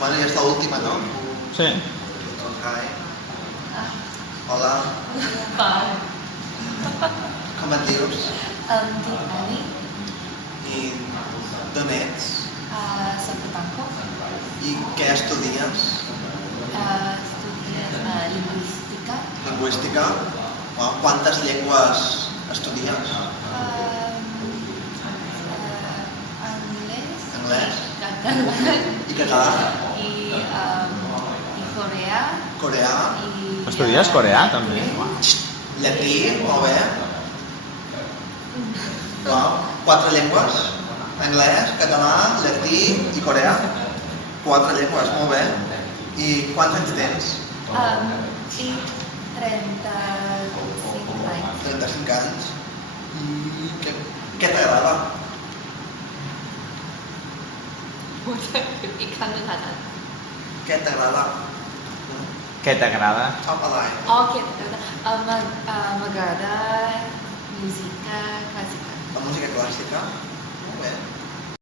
Bueno, i esta última, no? Sí. Hi. Hola. Vale. Com et dius? Dic Ani, I d'on ets? soc de Bangkok. I què estudies? Estudies lingüística. Lingüística? Quantes llengües estudies? Anglès. Anglès? Català. I català? I coreà. Coreà? Estudies coreà, també? Llatí? Molt bé. 4 llengües? Anglès, català, llatí i coreà? 4 llengües, molt bé. I quants anys tens? Tinc 35 anys. 35 anys. I què t'agrada? อีกครั้งหนึ่งค่ะอาจารย์ Què t'agrada? Què t'agrada? Topอะไร? Ok, m'agrada música clàssica. La música clàssica? Molt bé.